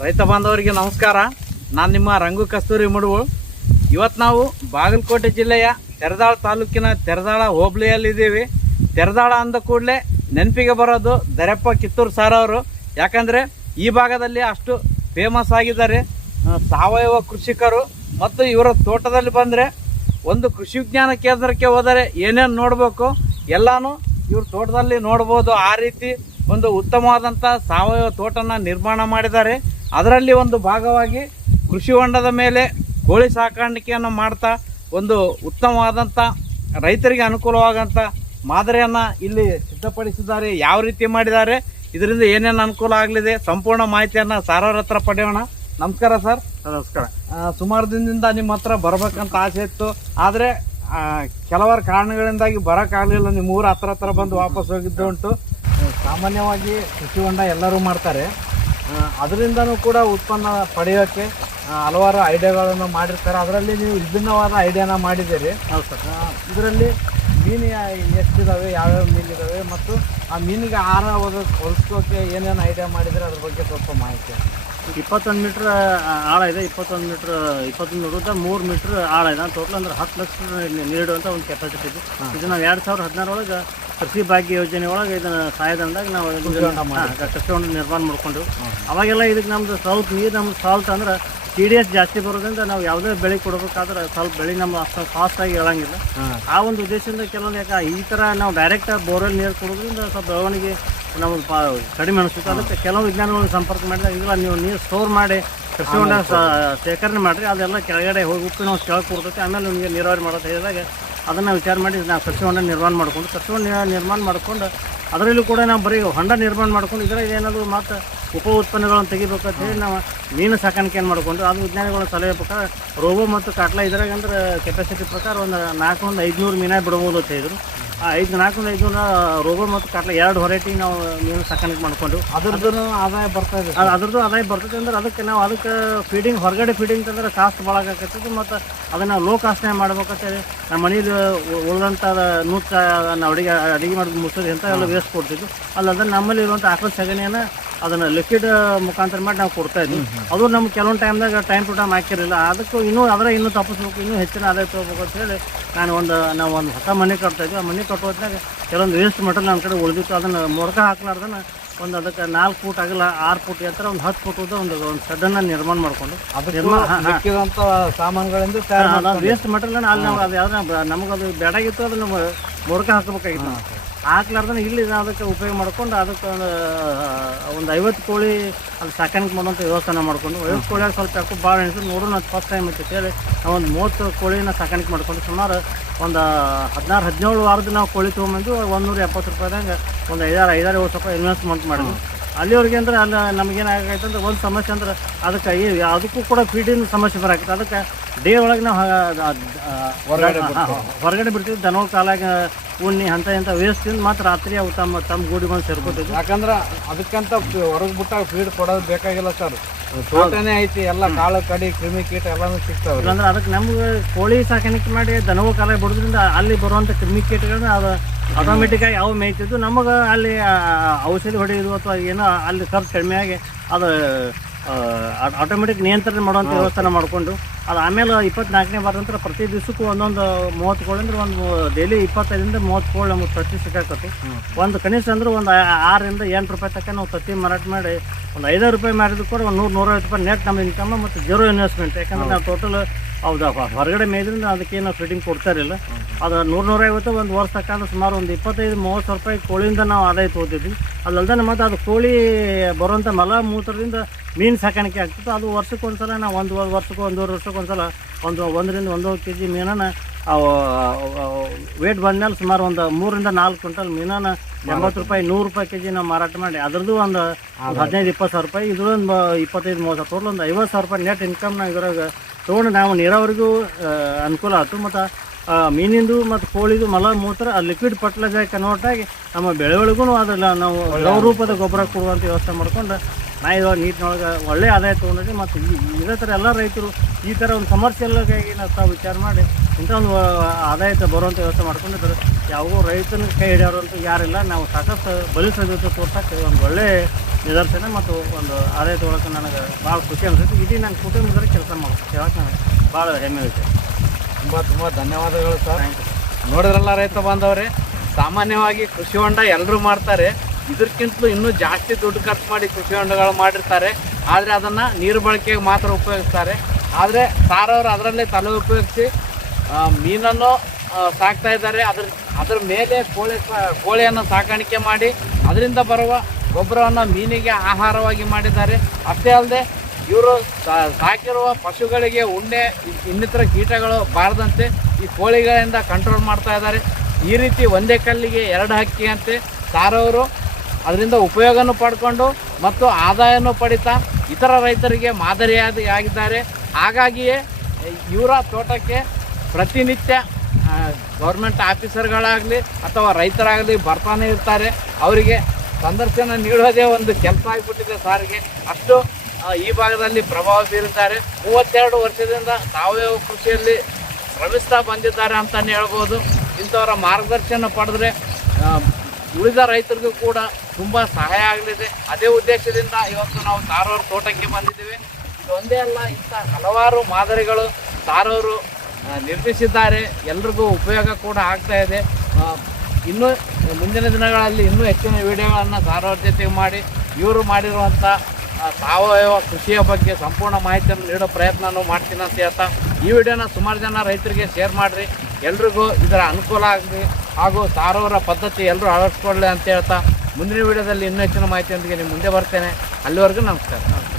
ರೈತ ಬಾಂಧವರಿಗೆ ನಮಸ್ಕಾರ. ನಾನು ನಿಮ್ಮ ರಂಗು ಕಸ್ತೂರಿ ಮುಡುವು. ಇವತ್ತು ನಾವು ಬಾಗಲಕೋಟೆ ಜಿಲ್ಲೆಯ ತೆರದಾಳ ತಾಲೂಕಿನ ತೆರದಾಳ ಹೋಬಳಿಯಲ್ಲಿದ್ದೀವಿ. ತೆರದಾಳ ಅಂದ ಕೂಡಲೇ ನೆನಪಿಗೆ ಬರೋದು ದರೆಪ್ಪ ಕಿತ್ತೂರು ಸಾರ್ ಅವರು. ಯಾಕಂದರೆ ಈ ಭಾಗದಲ್ಲಿ ಅಷ್ಟು ಫೇಮಸ್ ಆಗಿದ್ದಾರೆ ಸಾವಯವ ಕೃಷಿಕರು. ಮತ್ತು ಇವರ ತೋಟದಲ್ಲಿ ಬಂದರೆ ಒಂದು ಕೃಷಿ ವಿಜ್ಞಾನ ಕೇಂದ್ರಕ್ಕೆ ಹೋದರೆ ಏನೇನು ನೋಡಬೇಕು ಎಲ್ಲನೂ ಇವ್ರ ತೋಟದಲ್ಲಿ ನೋಡ್ಬೋದು. ಆ ರೀತಿ ಒಂದು ಉತ್ತಮವಾದಂಥ ಸಾವಯವ ತೋಟನ ನಿರ್ಮಾಣ ಮಾಡಿದ್ದಾರೆ. ಅದರಲ್ಲಿ ಒಂದು ಭಾಗವಾಗಿ ಕೃಷಿ ಹೊಂಡದ ಮೇಲೆ ಕೋಳಿ ಸಾಕಾಣಿಕೆಯನ್ನು ಮಾಡ್ತಾ ಒಂದು ಉತ್ತಮವಾದಂಥ ರೈತರಿಗೆ ಅನುಕೂಲವಾದಂಥ ಮಾದರಿಯನ್ನು ಇಲ್ಲಿ ಸಿದ್ಧಪಡಿಸಿದ್ದಾರೆ. ಯಾವ ರೀತಿ ಮಾಡಿದ್ದಾರೆ, ಇದರಿಂದ ಏನೇನು ಅನುಕೂಲ ಆಗಲಿದೆ, ಸಂಪೂರ್ಣ ಮಾಹಿತಿಯನ್ನು ಸಾರವ್ರ ಹತ್ರ ಪಡೆಯೋಣ. ನಮಸ್ಕಾರ ಸರ್. ನಮಸ್ಕಾರ. ಸುಮಾರು ದಿನದಿಂದ ನಿಮ್ಮ ಹತ್ರ ಬರ್ಬೇಕಂತ ಆಸೆ ಇತ್ತು, ಆದರೆ ಕೆಲವಾರು ಕಾರಣಗಳಿಂದಾಗಿ ಬರೋಕ್ಕಾಗಲಿಲ್ಲ. ನಿಮ್ಮ ಊರು ಹತ್ರ ಬಂದು ವಾಪಸ್ ಹೋಗಿದ್ದು ಉಂಟು. ಸಾಮಾನ್ಯವಾಗಿ ಕೃಷಿ ಹೊಂಡ ಎಲ್ಲರೂ ಮಾಡ್ತಾರೆ. ಅದರಿಂದನೂ ಕೂಡ ಉತ್ಪನ್ನ ಪಡೆಯೋಕ್ಕೆ ಹಲವಾರು ಐಡಿಯಾಗಳನ್ನು ಮಾಡಿರ್ತಾರೆ. ಅದರಲ್ಲಿ ನೀವು ವಿಭಿನ್ನವಾದ ಐಡಿಯಾನ ಮಾಡಿದ್ದೀರಿ. ಹೌದು ಸರ್. ಇದರಲ್ಲಿ ಮೀನು ಎಷ್ಟಿದ್ದಾವೆ, ಯಾವ್ಯಾವ ಮೀನಿದ್ದಾವೆ, ಮತ್ತು ಆ ಮೀನಿಗೆ ಆಹಾರ ಒದಗಿಸೋಕೆ ಏನೇನು ಐಡಿಯಾ ಮಾಡಿದರೆ ಅದ್ರ ಬಗ್ಗೆ ಸ್ವಲ್ಪ ಮಾಹಿತಿ. 21 ಮೀಟ್ರ್ ಆಳ ಇದೆ. 21 ಮೀಟ್ರ್ 21 ಉದ್ದ 3 ಮೀಟ್ರ್ ಆಳ ಇದೆ. ಟೋಟಲ್ ಅಂದ್ರೆ 10 ಲಕ್ಷ ನೀಡುವಂಥ ಒಂದು ಕೆಪಾಸಿಟಿ ಇದೆ. ಇದು ನಾವು 2016 ಒಳಗೆ ಕೃಷಿ ಭಾಗ್ಯ ಯೋಜನೆ ಒಳಗೆ ಇದನ್ನು ಸಹಾಯಧನದಾಗ ನಾವು ಕೃಷಿ ಹೊಂಡ ನಿರ್ಮಾಣ ಮಾಡ್ಕೊಂಡು, ಅವಾಗೆಲ್ಲ ಇದಕ್ಕೆ ನಮ್ದು ಸ್ವಲ್ಪ ನೀರು ನಮ್ದು ಸಾಲ್ಟ್ ಅಂದ್ರೆ TDS ಜಾಸ್ತಿ ಬರೋದ್ರಿಂದ ನಾವು ಯಾವುದೇ ಬೆಳೆ ಕೊಡಬೇಕಾದ್ರೆ ಸ್ವಲ್ಪ ಬೆಳೆ ನಮ್ಮ ಅಷ್ಟು ಫಾಸ್ಟಾಗಿ ಹೇಳಂಗಿಲ್ಲ. ಆ ಒಂದು ಉದ್ದೇಶದಿಂದ ಕೆಲವೊಂದು ಯಾಕೆ ಈ ಥರ ನಾವು ಡೈರೆಕ್ಟ್ ಬೋರ್ವೆಲ್ ನೀರು ಕೊಡೋದ್ರಿಂದ ಸ್ವಲ್ಪ ಬೆಳವಣಿಗೆ ನಮಗೆ ಕಡಿಮೆ ಅನಿಸುತ್ತೆ. ಅದಕ್ಕೆ ಕೆಲವು ವಿಜ್ಞಾನಿಗಳನ್ನ ಸಂಪರ್ಕ ಮಾಡಿದಾಗ ಇಲ್ಲ ನೀವು ನೀರು ಸ್ಟೋರ್ ಮಾಡಿ ಕೃಷಿ ಹೊಂಡ ಶೇಖರಣೆ ಮಾಡಿರಿ, ಅದೆಲ್ಲ ಕೆಳಗಡೆ ಹೋಗಿ ಉಪ್ಪಿನ ಒಂದು ಕೆಳಗೆ ಕೊಡ್ತೈತೆ, ಆಮೇಲೆ ನಿಮಗೆ ನೀರಾವರಿ ಮಾಡೋದು ಹೇಳಿದಾಗ ಅದನ್ನು ವಿಚಾರ ಮಾಡಿ ನಾವು ಕೃಷಿ ಹೊಂಡ ನಿರ್ಮಾಣ ಮಾಡ್ಕೊಂಡು ನಿರ್ಮಾಣ ಮಾಡ್ಕೊಂಡು ಅದರಲ್ಲೂ ಕೂಡ ನಾವು ಬರೀ ಹೊಂಡ ನಿರ್ಮಾಣ ಮಾಡ್ಕೊಂಡು ಇದರ ಏನಾದರೂ ಮತ್ತು ಉಪ ಉತ್ಪನ್ನಗಳನ್ನು ತೆಗಿಬೇಕಂತ ಹೇಳಿ ನಾವು ಮೀನು ಸಾಕಾಣಿಕೆಯನ್ನು ಮಾಡಿಕೊಂಡು ಅದು ವಿಜ್ಞಾನಿಗಳ ಸಲಹೆ ಪ್ರಕಾರ ರೋಗೋ ಮತ್ತು ಕಾಟ್ಲಾ ಇದ್ರಾಗ ಅಂದ್ರೆ ಕೆಪಾಸಿಟಿ ಪ್ರಕಾರ ಒಂದು 400-500 ಮೀನ ಬಿಡ್ಬೋದು ಅಂತ ಹೇಳಿದ್ರು. ಆ 400-500 ರೋಗೋ ಮತ್ತು ಕಾಟ್ಲಾ 2 ವೆರೈಟಿ ನಾವು ಮೀನು ಸಾಕಾಣಿಕೆ ಮಾಡ್ಕೊಂಡು ಅದ್ರದ್ದು ಆದಾಯ ಬರ್ತಾ ಇದೆ. ಅದ್ರದ್ದು ಆದಾಯ ಬರ್ತದೆ. ಅಂದ್ರೆ ಅದಕ್ಕೆ ನಾವು ಅದಕ್ಕೆ ಫೀಡಿಂಗ್ ಹೊರಗಡೆ ಫೀಡಿಂಗ್ ತಂದ್ರೆ ಕಾಸ್ಟ್ ಭಾಳ ಆಗತ್ತೈತಿ. ಮತ್ತು ಅದನ್ನು ಲೋ ಕಾಸ್ಟ್ನಾಗ ಮಾಡ್ಬೇಕಂತೇಳಿ ನಮ್ಮ ಮನೇಲಿ ಉಳಿದಂಥ ನೂತ ನಾವು ಅಡುಗೆ ಮಾಡೋದು ಮುಚ್ಚೋದು ಇಂಥವೆಲ್ಲ ವೇಸ್ಟ್ ಕೊಡ್ತಿದ್ವಿ. ಅಲ್ಲಂದ್ರೆ ನಮ್ಮಲ್ಲಿ ಇರುವಂಥ ಆಕಳ ಸಗಣಿಯನ್ನು ಅದನ್ನು ಲಿಕ್ವಿಡ್ ಮುಖಾಂತರ ಮಾಡಿ ನಾವು ಕೊಡ್ತಾ ಇದ್ವಿ. ಅದು ನಮ್ಗೆ ಕೆಲವೊಂದು ಟೈಮ್ದಾಗ ಟೈಮ್ ಟು ಟೈಮ್ ಹಾಕಿರಲಿಲ್ಲ. ಅದಕ್ಕೂ ಇನ್ನೂ ತಪ್ಪಿಸ್ಬೇಕು, ಇನ್ನೂ ಹೆಚ್ಚಿನ ಆದಾಯ ತೊಗೋಬೇಕು ಅಂತ ಹೇಳಿ ನಾವು ಒಂದು ಹೊಸ ಮನೆ ಕಟ್ತಾ ಇದ್ವಿ. ಆ ಮನೆ ಕಟ್ಟೋದ್ನಾಗ ಕೆಲವೊಂದು ವೇಸ್ಟ್ ಮಟೀರಿಯಲ್ ನಮ್ಮ ಕಡೆ ಉಳಿದಿತ್ತು. ಅದನ್ನು ಮೊರಕ ಹಾಕ್ಲಾರ್ದನ್ನ ಒಂದು ಅದಕ್ಕೆ 4 ಫೂಟ್ ಆಗಲ್ಲ 6 ಫೂಟ್ ಎತ್ತರ ಒಂದು 10 ಫೂಟ್ ಉದ್ದ ಒಂದು ಶೆಡ್ಡನ್ನು ನಿರ್ಮಾಣ ಮಾಡ್ಕೊಂಡು ಸಾಮಾನುಗಳಿಂದ ವೇಸ್ಟ್ ಮಟೀರಿಯಲ್ ಅಲ್ಲಿ ನಾವು ಅದು ಯಾವ್ದು ನಮಗದು ಬೇಡಾಗಿತ್ತು ಅದನ್ನು ಮೊರಕ ಹಾಕಬೇಕಾಗಿತ್ತು. ಹಾಕ್ಲಾರ್ದನ್ನ ಇಲ್ಲಿ ಅದಕ್ಕೆ ಉಪಯೋಗ ಮಾಡ್ಕೊಂಡು ಅದಕ್ಕೆ ಒಂದು 50 ಕೋಳಿ ಅಲ್ಲಿ ಸಾಕಾಣಿಕೆ ಮಾಡುವಂಥ ವ್ಯವಸ್ಥೆನ ಮಾಡ್ಕೊಂಡು 50 ಕೋಳಿಯಾಗ ಸ್ವಲ್ಪ ಯಾಕೋ ಭಾಳ ಎಣಿಸಿದ್ರು ನೋಡೋಣ ಅದು ಫಸ್ಟ್ ಟೈಮ್ ಅಂತ ಹೇಳಿ ನಾವು ಒಂದು 30 ಕೋಳಿನ ಸಾಕಾಣಿಕೆ ಮಾಡ್ಕೊಂಡು ಸುಮಾರು ಒಂದು 16-17 ವಾರದ ನಾವು ಕೋಳಿ ತೊಗೊಂಬಂದು 170 ರೂಪಾಯಿದಾಗ ಒಂದು 5-7 ರೂಪಾಯಿ ಇನ್ವೆಸ್ಟ್ಮೆಂಟ್ ಮಾಡಿದ್ವಿ. ಅಲ್ಲಿವರೆಗೆ ಅಂದ್ರೆ ಅಲ್ಲಿ ನಮಗೇನಾಗೈತೆ ಅಂದ್ರೆ ಒಂದು ಸಮಸ್ಯೆ ಅಂದ್ರೆ ಅದಕ್ಕೆ ಅದಕ್ಕೂ ಕೂಡ ಫೀಡಿನ ಸಮಸ್ಯೆ ಬರಾಕೈತೆ. ಅದಕ್ಕೆ ಡೇ ಒಳಗೆ ನಾವು ಹೊರಗಡೆ ಬಿಡ್ತೀವಿ. ದನಗಳ ಕಾಲಾಗ ಉಣ್ಣಿ ಇಂಥ ವೇಸ್ಟಿಂದ ಮಾತ್ರ ರಾತ್ರಿ ಅವು ತಮ್ಮ ಗೂಡಿಗೊಂಡು ಸೇರ್ಕೊತಿದ್ವಿ. ಯಾಕಂದ್ರೆ ಅದಕ್ಕಂತ ಹೊರಗೆ ಬಿಟ್ಟಾಗ ಫೀಡ್ ಕೊಡೋದು ಬೇಕಾಗಿಲ್ಲ ಸರ್. ತೋಟನೇ ಐತಿ, ಎಲ್ಲ ಕಾಳು ಕಡಿ ಕ್ರಿಮಿ ಕೀಟ ಎಲ್ಲನೂ ಸಿಗ್ತಾವೆ. ಇಲ್ಲಾಂದ್ರೆ ಅದಕ್ಕೆ ನಮ್ಗೆ ಕೋಳಿ ಸಾಕಾಣಿಕೆ ಮಾಡಿ ದನಗಳ ಕಾಲಾಗ ಬಿಡೋದ್ರಿಂದ ಅಲ್ಲಿ ಬರುವಂಥ ಕ್ರಿಮಿ ಕೀಟಗಳನ್ನ ಅದು ಆಟೋಮೆಟಿಕ್ಕಾಗಿ ಯಾವ ಮೇಯ್ತಿದ್ದು ನಮಗೆ ಅಲ್ಲಿ ಔಷಧಿ ಹೊಡೆಯೋದು ಅಥವಾ ಏನೋ ಅಲ್ಲಿ ಖರ್ಚು ಕಡಿಮೆ ಆಗಿ ಅದು ಆಟೋಮೆಟಿಕ್ ನಿಯಂತ್ರಣ ಮಾಡುವಂಥ ವ್ಯವಸ್ಥೆನ ಮಾಡಿಕೊಂಡು ಅದು ಆಮೇಲೆ 24ನೇ ವಾರ ನಂತರ ಪ್ರತಿ ದಿವಸಕ್ಕೂ ಒಂದೊಂದು 30 ಕೋಳಿ ಅಂದ್ರೆ ಒಂದು ಡೈಲಿ 25-30 ಕೋಳಿ ನಮಗೆ ತತ್ತಿ ಸಿಕ್ಕಾಕತ್ತು. ಒಂದು ಕನಿಷ್ಠ ಅಂದ್ರೆ ಒಂದು 6-8 ರೂಪಾಯಿ ತನಕ ನಾವು ತತ್ತಿ ಮಾರಾಟ ಮಾಡಿ ಒಂದು 5 ರೂಪಾಯಿ ಮಾರಿದ್ರು ಕೂಡ ಒಂದು 100-150 ರೂಪಾಯಿ ನೆಟ್ ನಮ್ಮ ಇನ್ಕಮ್ ಮತ್ತು ಜೀರೋ ಇನ್ವೆಸ್ಟ್ಮೆಂಟ್. ಯಾಕಂದ್ರೆ ನಾವು ಟೋಟಲ್ ಹೌದಾ ಹೊರಗಡೆ ಮೇಯ್ದ್ರಿಂದ ಅದಕ್ಕೇನು ಫೀಡಿಂಗ್ ಕೊಡ್ತಾ ಇರಲಿಲ್ಲ. ಅದು 100-150 ಒಂದು ವರ್ಷ ತಕ್ಕಂದ್ರೆ ಸುಮಾರು ಒಂದು 25-30 ರೂಪಾಯಿ ಕೋಳಿಯಿಂದ ನಾವು ಆದಾಯ ತೊಗೋತಿದ್ವಿ. ಅಲ್ಲದೆ ಮತ್ತು ಅದು ಕೋಳಿ ಬರುವಂಥ ಮಲ ಮೂತ್ರದಿಂದ ಮೀನು ಸಾಕಾಣಿಕೆ ಆಗ್ತಿತ್ತು. ಅದು ವರ್ಷಕ್ಕೊಂದ್ಸಲ ನಾವು ಒಂದು ವರ್ಷಕ್ಕೂ 1.5 ವರ್ಷಕ್ಕೊಂದ್ಸಲ 1-1.5 kg ಮೀನನ್ನು ವೇಟ್ ಬಂದಮೇಲೆ ಸುಮಾರು ಒಂದು 3-4 ಕ್ವಿಂಟಲ್ ಮೀನನ್ನು 80 ರೂಪಾಯಿ 100 ರೂಪಾಯಿ kg ನಾವು ಮಾರಾಟ ಮಾಡಿ ಅದರದ್ದು ಒಂದು 15-20 ಸಾವಿರ ರೂಪಾಯಿ, ಇದ್ರೊಂದು 25-30 ಟೋಟಲ್ ಒಂದು 50 ಸಾವಿರ ರೂಪಾಯಿ ನೆಟ್ ಇನ್ಕಮ್ ನಾವು ಇದ್ರಾಗ ತೊಗೊಂಡು ನಾವು ನೀರಾವರಿಗೂ ಅನುಕೂಲ ಆಯ್ತು. ಮತ್ತು ಮೀನಿಂದು ಮತ್ತು ಕೋಳಿದು ಮಲ ಮೂತ್ರ ಲಿಕ್ವಿಡ್ ಫರ್ಟಿಲೈಸರ್ ಕನ್ವರ್ಟ್ ಆಗಿ ನಮ್ಮ ಬೆಳೆಗಳಿಗೂ ಅದೆಲ್ಲ ನಾವು ದ್ರವ ರೂಪದ ಗೊಬ್ಬರ ಕೊಡುವಂಥ ವ್ಯವಸ್ಥೆ ಮಾಡ್ಕೊಂಡು ನಾ ಇವಾಗ ನೀಟಿನೊಳಗೆ ಒಳ್ಳೆ ಆದಾಯ ತೊಗೊಂಡಿದ್ದೆ. ಮತ್ತು ಇದೇ ಥರ ಎಲ್ಲ ರೈತರು ಈ ಥರ ಒಂದು ಕಮರ್ಷಿಯಲ್ಗಾಗಿ ನಾವು ತಾವು ವಿಚಾರ ಮಾಡಿ ಇಂಥ ಒಂದು ಆದಾಯ ಬರುವಂಥ ವ್ಯವಸ್ಥೆ ಮಾಡ್ಕೊಂಡಿದ್ದಾರೆ. ಯಾವ ರೈತನ ಕೈ ಹಿಡಿಯೋರು ಅಂತ ಯಾರಿಲ್ಲ. ನಾವು ಸಾಕಷ್ಟು ಬಲಿಸೋದು ತೋರ್ಸಕ್ಕೆ ಒಂದು ಒಳ್ಳೆ ನಿದರ್ಶನ ಮತ್ತು ಒಂದು ಆದಾಯ ತೊಗೊಳಕ್ಕೆ ನನಗೆ ಭಾಳ ಖುಷಿ ಅನಿಸುತ್ತೆ. ಇಡೀ ನನ್ನ ಕುಟುಂಬದಲ್ಲಿ ಕೆಲಸ ಮಾಡ್ತೀನಿ ಹೇಳಕ್ಕೆ ನನಗೆ ಭಾಳ ಹೆಮ್ಮೆ ಐತೆ. ತುಂಬ ಧನ್ಯವಾದಗಳು ಸರ್. Thank you. ನೋಡಿದ್ರಲ್ಲ ರೈತ ಬಾಂಧವರೇ, ಸಾಮಾನ್ಯವಾಗಿ ಕೃಷಿ ಹೊಂಡ ಎಲ್ಲರೂ ಮಾಡ್ತಾರೆ. ಇದಕ್ಕಿಂತಲೂ ಇನ್ನೂ ಜಾಸ್ತಿ ದುಡ್ಡು ಖರ್ಚು ಮಾಡಿ ಕೃಷಿ ಹೊಂಡಗಳು ಮಾಡಿರ್ತಾರೆ. ಆದರೆ ಅದನ್ನು ನೀರು ಬಳಕೆಗೆ ಮಾತ್ರ ಉಪಯೋಗಿಸ್ತಾರೆ. ಆದರೆ ಸಾರವರು ಅದರಲ್ಲೇ ತಲೆ ಉಪಯೋಗಿಸಿ ಮೀನನ್ನು ಸಾಕ್ತಾ ಇದ್ದಾರೆ. ಅದ್ರ ಮೇಲೆ ಕೋಳಿಯನ್ನು ಸಾಕಾಣಿಕೆ ಮಾಡಿ ಅದರಿಂದ ಬರುವ ಗೊಬ್ಬರವನ್ನು ಮೀನಿಗೆ ಆಹಾರವಾಗಿ ಮಾಡಿದ್ದಾರೆ. ಅಷ್ಟೇ ಅಲ್ಲದೆ ಇವರು ಸಾಕಿರುವ ಪಶುಗಳಿಗೆ ಉಣ್ಣೆ ಇನ್ನಿತರ ಕೀಟಗಳು ಬಾರದಂತೆ ಈ ಕೋಳಿಗಳಿಂದ ಕಂಟ್ರೋಲ್ ಮಾಡ್ತಾ ಇದ್ದಾರೆ. ಈ ರೀತಿ ಒಂದೇ ಕಲ್ಲಿಗೆ ಎರಡು ಹಕ್ಕಿ ಅಂತೆ ಸಾರವರು ಅದರಿಂದ ಉಪಯೋಗನೂ ಪಡ್ಕೊಂಡು ಮತ್ತು ಆದಾಯನೂ ಪಡಿತಾ ಇತರ ರೈತರಿಗೆ ಮಾದರಿಯಾಗಿದ್ದಾರೆ. ಹಾಗಾಗಿಯೇ ಇವರ ತೋಟಕ್ಕೆ ಪ್ರತಿನಿತ್ಯ ಗೌರ್ಮೆಂಟ್ ಆಫೀಸರ್ಗಳಾಗಲಿ ಅಥವಾ ರೈತರಾಗಲಿ ಬರ್ತಾನೆ ಇರ್ತಾರೆ. ಅವರಿಗೆ ಸಂದರ್ಶನ ನೀಡೋದೇ ಒಂದು ಕೆಲಸ ಆಗಿಬಿಟ್ಟಿದೆ ಸಾರಿಗೆ. ಅಷ್ಟು ಈ ಭಾಗದಲ್ಲಿ ಪ್ರಭಾವ ಬೀರಿದ್ದಾರೆ. 32 ವರ್ಷದಿಂದ ಸಾವಯವ ಕೃಷಿಯಲ್ಲಿ ಶ್ರಮಿಸ್ತಾ ಬಂದಿದ್ದಾರೆ ಅಂತಲೇ ಹೇಳ್ಬೋದು. ಇಂಥವರ ಮಾರ್ಗದರ್ಶನ ಪಡೆದ್ರೆ ಉಳಿದ ರೈತರಿಗೂ ಕೂಡ ತುಂಬ ಸಹಾಯ ಆಗಲಿದೆ. ಅದೇ ಉದ್ದೇಶದಿಂದ ಇವತ್ತು ನಾವು ಸಾರವ್ರ ತೋಟಕ್ಕೆ ಬಂದಿದ್ದೇವೆ. ಇದೊಂದೇ ಅಲ್ಲ, ಇಂಥ ಹಲವಾರು ಮಾದರಿಗಳು ಸಾರವರು ನಿರ್ಮಿಸಿದ್ದಾರೆ. ಎಲ್ರಿಗೂ ಉಪಯೋಗ ಕೂಡ ಆಗ್ತಾ ಇದೆ. ಇನ್ನೂ ಮುಂದಿನ ದಿನಗಳಲ್ಲಿ ಇನ್ನೂ ಹೆಚ್ಚಿನ ವಿಡಿಯೋಗಳನ್ನು ಸಾರವ್ರ ಜೊತೆಗೆ ಮಾಡಿ ಇವರು ಮಾಡಿರುವಂಥ ಸಾವಯವ ಕೃಷಿಯ ಬಗ್ಗೆ ಸಂಪೂರ್ಣ ಮಾಹಿತಿಯನ್ನು ನೀಡೋ ಪ್ರಯತ್ನನೂ ಮಾಡ್ತೀನಿ ಅಂತ ಹೇಳ್ತಾ ಈ ವಿಡಿಯೋನ ಸುಮಾರು ಜನ ರೈತರಿಗೆ ಶೇರ್ ಮಾಡಿರಿ. ಎಲ್ರಿಗೂ ಇದರ ಅನುಕೂಲ ಆಗಲಿ ಹಾಗೂ ಸಾರವರ ಪದ್ಧತಿ ಎಲ್ಲರೂ ಅಳವಡಿಸ್ಕೊಳ್ಳಿ ಅಂತ ಹೇಳ್ತಾ ಮುಂದಿನ ವಿಡಿಯೋದಲ್ಲಿ ಇನ್ನೂ ಹೆಚ್ಚಿನ ಮಾಹಿತಿಯೊಂದಿಗೆ ನಿಮ್ಮ ಮುಂದೆ ಬರ್ತೇನೆ. ಅಲ್ಲಿವರೆಗೂ ನಮಸ್ಕಾರ.